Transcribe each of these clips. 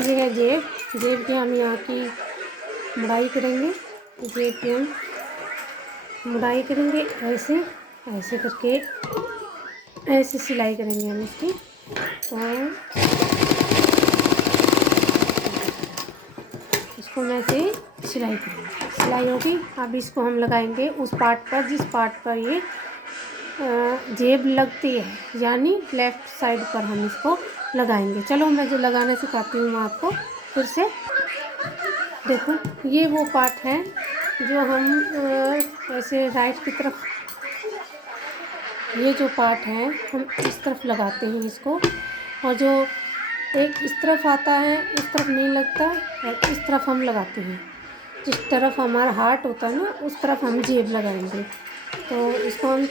ये है जेब। जेब की हम यहाँ की मुड़ाई करेंगे। जेब की हम मुड़ाई करेंगे ऐसे ऐसे करके, ऐसे सिलाई करेंगे हम इसकी। तो इसको मैं ऐसे सिलाई करेंगे, सिलाई होगी। अब इसको हम लगाएंगे उस पार्ट पर जिस पार्ट पर ये जेब लगती है, यानी लेफ़्ट साइड पर हम इसको लगाएंगे। चलो मैं जो लगाना सिखाती हूँ मैं आपको फिर से। देखो ये वो पार्ट है जो हम ऐसे राइट की तरफ, ये जो पार्ट है हम इस तरफ लगाते हैं इसको, और जो एक इस तरफ आता है इस तरफ नहीं लगता, और इस तरफ हम लगाते हैं। जिस तरफ हमारा हार्ट होता है ना उस तरफ हम जेब लगाएंगे। तो इसको हम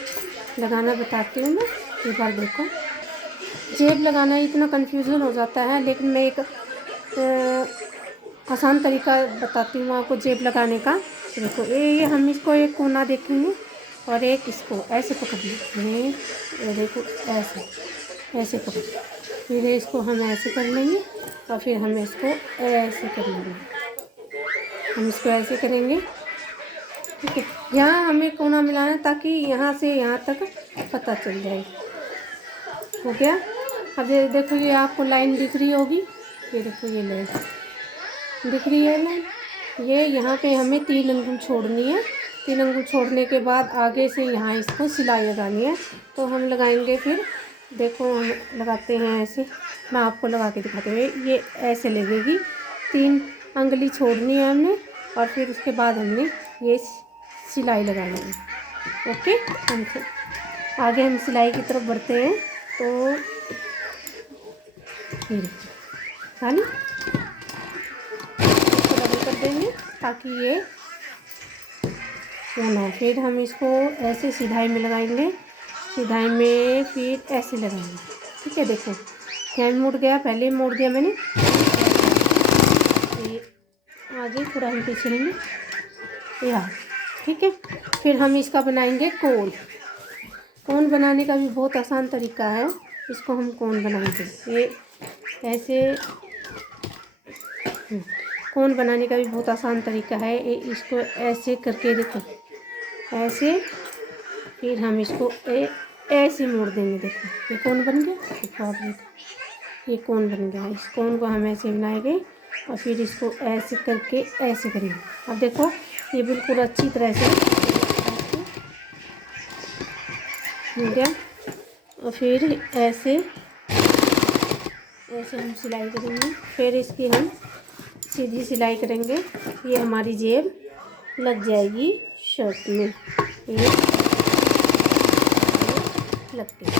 लगाना बताती हूँ मैं, एक बार देखो। जेब लगाना इतना कन्फ्यूज़न हो जाता है, लेकिन मैं एक आसान तरीका बताती हूँ आपको जेब लगाने का। देखो ये हम इसको एक कोना देखेंगे और एक इसको ऐसे पकड़ लेंगे, ये देखो ऐसे ऐसे पकड़, फिर इसको हम ऐसे कर लेंगे और फिर हम इसको ऐसे कर लेंगे। हम इसको ऐसे करेंगे, ठीक है। यहाँ हमें कोना मिलाना है ताकि यहाँ से यहाँ तक पता चल जाए। हो गया। अब ये देखो, ये आपको लाइन दिख रही होगी, ये देखो ये लाइन दिख रही है लाइन। ये यहाँ पे हमें 3 अंगुल छोड़नी है। 3 अंगुल छोड़ने के बाद आगे से यहाँ इसको सिलाई लगानी है। तो हम लगाएंगे, फिर देखो हम लगाते हैं ऐसे, मैं आपको लगा के दिखाती हूँ। ये ऐसे लगेगी, 3 अंगुली छोड़नी है हमने, और फिर उसके बाद हमने ये सिलाई लगानी है। ओके, हम आगे हम सिलाई की तरफ बढ़ते हैं। तो ये है ना, इसको डबल कर देंगे ताकि ये होना है। फिर हम इसको ऐसे सिधाई में लगाएंगे, सिधाई में फिर ऐसे लगाएंगे, ठीक है। देखो क्या मुड़ गया, पहले मोड़ दिया मैंने, ये आगे थोड़ा हम पीछे लेंगे, यहाँ, ठीक है। फिर हम इसका बनाएंगे कोन। कोन बनाने का भी बहुत आसान तरीका है, इसको हम कोन बनाएंगे। ये ऐसे कोन बनाने का भी बहुत आसान तरीका है। ये इसको ऐसे करके देखो, ऐसे, फिर हम इसको ऐसे मोड़ देंगे। देखो ये कोन बन गया, देखो आप देखो ये कोन बन गया। इस कोन को हम ऐसे बनाएंगे और फिर इसको ऐसे करके ऐसे करेंगे। अब देखो ये बिल्कुल अच्छी तरह से हो गया। और फिर ऐसे ऐसे हम सिलाई करेंगे, फिर इसकी हम सीधी सिलाई करेंगे। ये हमारी जेब लग जाएगी शर्ट में, ये लगती है,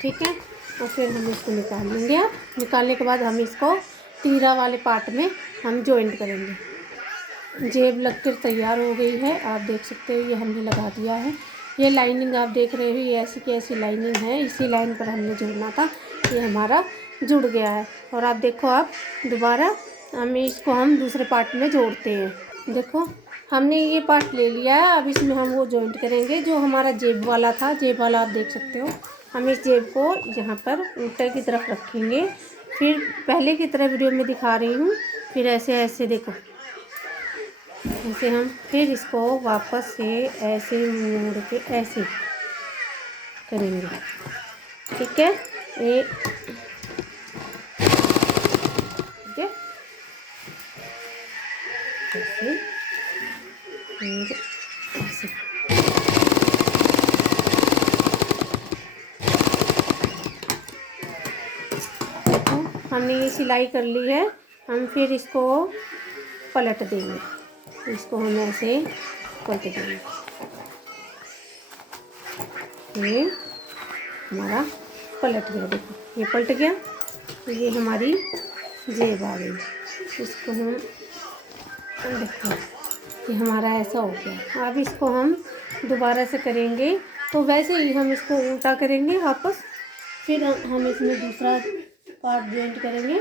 ठीक है। और फिर हम इसको निकाल लेंगे। अब निकालने के बाद हम इसको तीरा वाले पार्ट में हम जॉइंट करेंगे। जेब लगकर तैयार हो गई है, आप देख सकते हो, ये हमने लगा दिया है। ये लाइनिंग आप देख रहे हो, ये ऐसी की ऐसी लाइनिंग है, इसी लाइन पर हमने जुड़ना था, ये हमारा जुड़ गया है। और आप देखो, आप दोबारा हम दूसरे पार्ट में जोड़ते हैं। देखो हमने ये पार्ट ले लिया है, अब इसमें हम वो जॉइंट करेंगे जो हमारा जेब वाला था। जेब वाला आप देख सकते हो, हम इस जेब को यहाँ पर उल्टे की तरफ रखेंगे, फिर पहले की तरह वीडियो में दिखा रही हूँ, फिर ऐसे ऐसे देखो, ऐसे हम फिर इसको वापस से ऐसे मोड़ के ऐसे करेंगे, ठीक है। ये ठीक है, ऐसे ऐसे। देखो हमने ये सिलाई कर ली है, हम फिर इसको पलट देंगे, इसको हम ऐसे पलट देंगे। ये हमारा पलट गया, देखो ये पलट गया, तो ये हमारी जेब आ गई। इसको हम देखो, ये हमारा ऐसा हो गया। अब इसको हम दोबारा से करेंगे, तो वैसे ही हम इसको उल्टा करेंगे वापस, फिर हम इसमें दूसरा पार्ट जॉइंट करेंगे।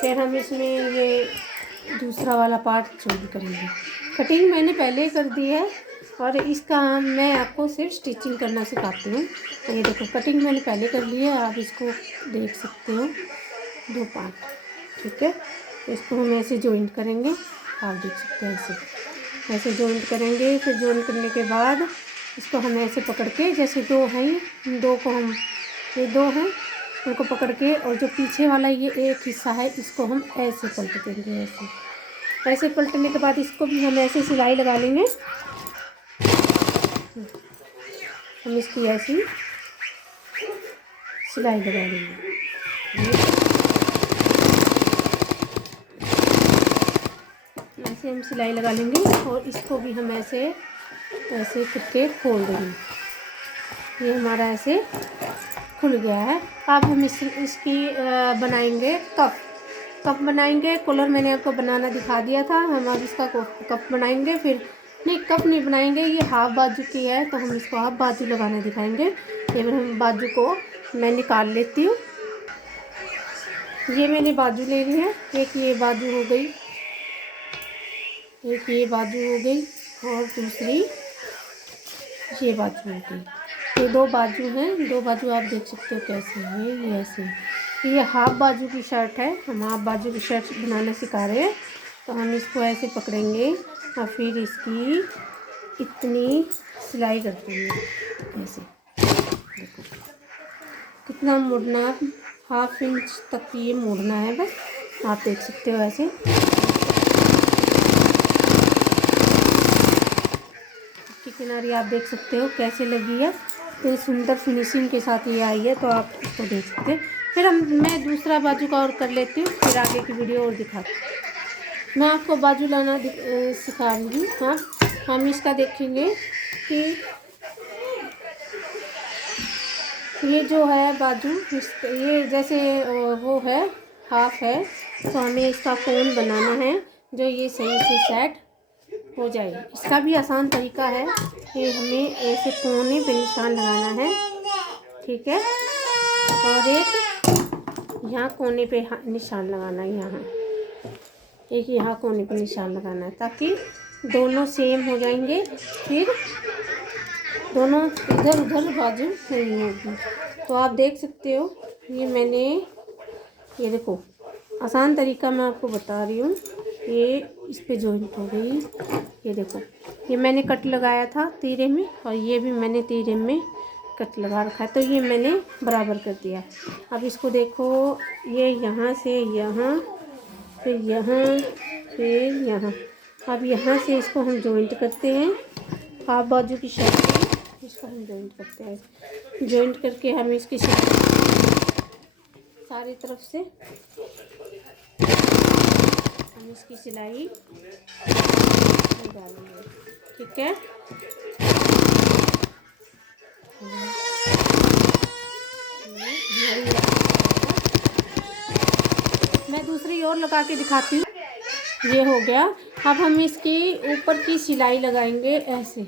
फिर हम इसमें ये दूसरा वाला पार्ट जॉइन करेंगे। कटिंग मैंने पहले कर दी है और इसका मैं आपको सिर्फ स्टिचिंग करना सिखाती हूँ। तो ये देखो कटिंग मैंने पहले कर ली है, आप इसको देख सकते हो 2 पार्ट, ठीक है। तो इसको हम ऐसे जॉइंट करेंगे, आप देख सकते हैं ऐसे जॉइंट करेंगे। फिर जॉइंट करने के बाद इसको हम ऐसे पकड़ के, जैसे 2 हैं ये 2 को हम, ये 2 हैं उनको पकड़ के, और जो पीछे वाला ये एक हिस्सा है इसको हम ऐसे पलट देंगे। ऐसे पलटने के बाद इसको भी हम ऐसे सिलाई लगा लेंगे। हम इसकी ऐसी सिलाई लगा लेंगे। ऐसे हम सिलाई लगा लेंगे और इसको भी हम ऐसे ऐसे करके खोल देंगे। ये हमारा ऐसे खुल गया है। अब हम इसकी बनाएंगे कप बनाएंगे। कॉलर मैंने आपको बनाना दिखा दिया था, हम अब इसका कप बनाएंगे। फिर नहीं, कप नहीं बनाएंगे, ये हाफ बाजू की है तो हम इसको हाफ बाजू लगाना दिखाएंगे। ये हम बाजू को मैं निकाल लेती हूँ। ये मैंने बाजू ले ली है, एक ये बाजू हो गई, एक ये बाजू हो गई और दूसरी ये बाजू हो गई। ये 2 बाजू हैं, 2 बाजू आप देख सकते हो कैसे है। ये ऐसे, ये हाफ बाजू की शर्ट है, हम हाफ बाजू की शर्ट बनाना सिखा रहे हैं। तो हम इसको ऐसे पकड़ेंगे और फिर इसकी इतनी सिलाई कर देंगे ऐसे। देखो कितना मोड़ना, हाफ इंच तक ये मोड़ना है बस, आप देख सकते हो ऐसे। इसकी किनारी आप देख सकते हो कैसे लगी है, तो सुंदर फिनिशिंग के साथ ये आई है, तो आप इसको देख सकते हैं। फिर मैं दूसरा बाजू का और कर लेती हूँ, फिर आगे की वीडियो और दिखाती हूँ। मैं आपको बाजू लाना सिखा रही हूँ। हाँ, हम इसका देखेंगे कि ये जो है बाजू, ये जैसे वो है हाफ है, तो हमें इसका कोन बनाना है जो ये सही से सेट हो जाए। इसका भी आसान तरीका है कि हमें ऐसे कोने पे निशान लगाना है, ठीक है, और एक यहाँ कोने पे निशान लगाना है, यहाँ एक यहाँ कोने पे निशान लगाना है, ताकि दोनों सेम हो जाएंगे। फिर दोनों इधर उधर बाजू नहीं होगी। तो आप देख सकते हो, ये मैंने, ये देखो आसान तरीका मैं आपको बता रही हूँ। ये इस पे जॉइंट हो गई, ये देखो, ये मैंने कट लगाया था तीरे में और ये भी मैंने तीरे में कट लगा रखा है, तो ये मैंने बराबर कर दिया। अब इसको देखो, ये यहाँ से यहाँ, फिर यहाँ, फिर यहाँ। अब यहाँ से इसको हम जॉइंट करते हैं, हाफ बाजू की शर्ट में इसको हम जॉइंट करते हैं। जॉइंट करके हम इसकी सारी तरफ से हम इसकी सिलाई डालेंगे, ठीक है। मैं दूसरी ओर लगा के दिखाती हूँ। ये हो गया। अब हम इसकी ऊपर की सिलाई लगाएंगे, ऐसे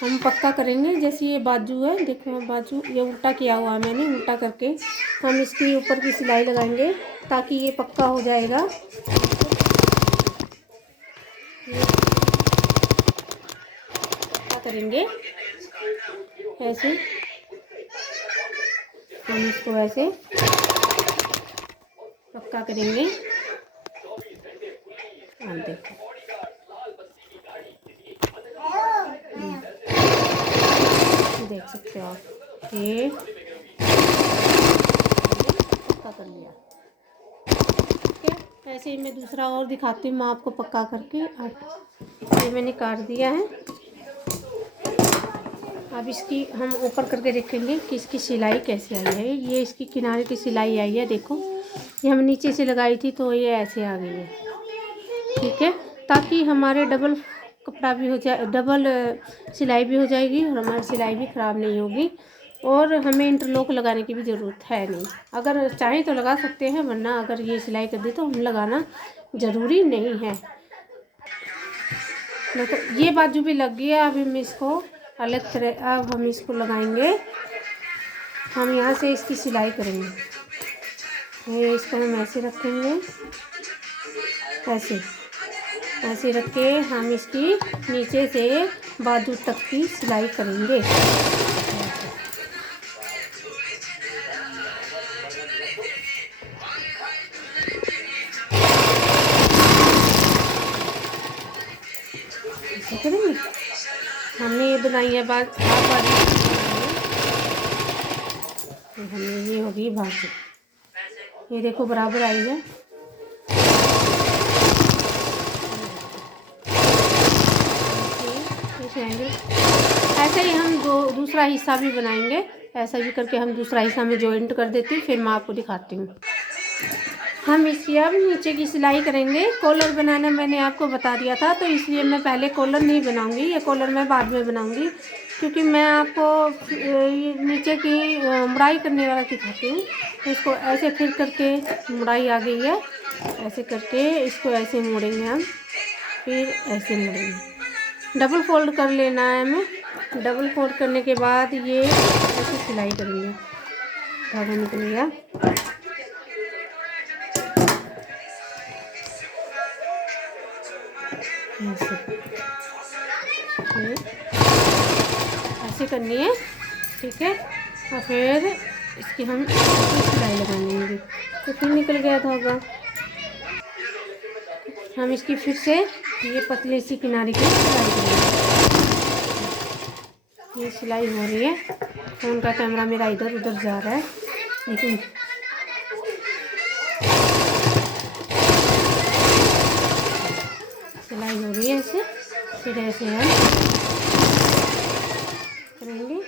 हम पक्का करेंगे। जैसे ये बाजू है, देखो बाजू ये उल्टा किया हुआ है मैंने, उल्टा करके हम इसकी ऊपर की सिलाई लगाएंगे ताकि ये पक्का हो जाएगा। पक्का करेंगे ऐसे, हम इसको ऐसे पक्का करेंगे। आप देखो, देख सकते हो आप, ये पक्का कर लिया, ठीक है। ऐसे ही मैं दूसरा और दिखाती हूँ मैं आपको पक्का करके। ये मैंने काट दिया है। अब इसकी हम ऊपर करके देखेंगे कि इसकी सिलाई कैसे आई है। ये इसकी किनारे की सिलाई आई है, देखो ये हम नीचे से लगाई थी तो ये ऐसे आ गई है, ठीक है, ताकि हमारे डबल कपड़ा भी हो जाए, डबल सिलाई भी हो जाएगी और हमारी सिलाई भी ख़राब नहीं होगी, और हमें इंटरलॉक लगाने की भी ज़रूरत है नहीं। अगर चाहें तो लगा सकते हैं, वरना अगर ये सिलाई कर दी तो हम लगाना ज़रूरी नहीं है। तो ये बाजू भी लग गया। अभी हम इसको अलग तरह, अब हम इसको लगाएंगे, हम यहाँ से इसकी सिलाई करेंगे। ये इसको हम ऐसे रखेंगे, ऐसे ऐसे रख के हम इसकी नीचे से बाजू तक की सिलाई करेंगे। ऐसे करेंगे। हमने ये बनाई है हाफ वाली, हमने ये होगी बाजू। ये देखो बराबर आई है। ऐसे ही हम दूसरा हिस्सा भी बनाएंगे। ऐसा भी करके हम दूसरा हिस्सा में जॉइंट कर देती हूँ, फिर मैं आपको दिखाती हूँ। हम इसकी अब नीचे की सिलाई करेंगे। कॉलर बनाना मैंने आपको बता दिया था, तो इसलिए मैं पहले कॉलर नहीं बनाऊंगी, ये कॉलर मैं बाद में बनाऊंगी, क्योंकि मैं आपको ये नीचे की मुड़ाई करने वाला दिखाती हूँ। तो इसको ऐसे फिर करके मुड़ाई आ गई है, ऐसे करके इसको ऐसे मोड़ेंगे हम, फिर ऐसे मोड़ेंगे। डबल फोल्ड कर लेना है हमें। डबल फोल्ड करने के बाद ये ऐसे सिलाई करेंगे। धागा निकल गया। ऐसे करनी है, ठीक है। और फिर इसकी हम सिलाई लगा लेंगे। तो फिर निकल गया धागा। हम इसकी फिर से ये पतली सी किनारे की सिलाई करेंगे। ये सिलाई हो रही है। फ़ोन का कैमरा मेरा इधर उधर जा रहा है, लेकिन सिलाई हो रही है ऐसे। फिर ऐसे हम करेंगे,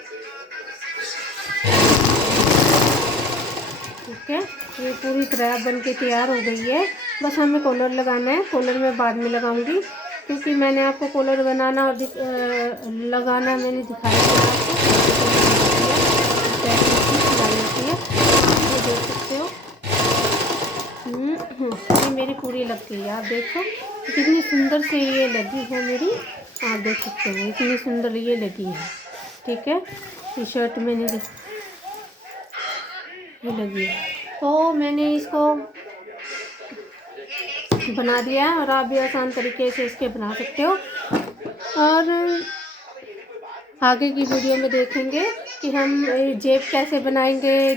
ठीक है। ये पूरी तरह बन के तैयार हो गई है। बस हमें कॉलर लगाना है। कॉलर मैं बाद में लगाऊंगी, क्योंकि मैंने आपको कॉलर बनाना और लगाना मैंने दिखाया था आपको। कैसे सिलाई होती है ये देख सकते हो। ये मेरी पूरी लग गई है। आप देखो कितनी सुंदर से ये लगी है मेरी। आप देख सकते हो इतनी सुंदर ये लगी है, ठीक है। टी शर्ट मैंने ये लगी है, तो मैंने इसको बना दिया है, और आप भी आसान तरीके से इसके बना सकते हो। और आगे की वीडियो में देखेंगे कि हम जेब कैसे बनाएंगे,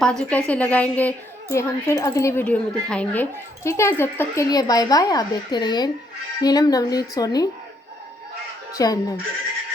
बाजू कैसे लगाएंगे, ये हम फिर अगली वीडियो में दिखाएंगे, ठीक है। जब तक के लिए बाय बाय। आप देखते रहिए नीलम नवनीत सोनी चैनल।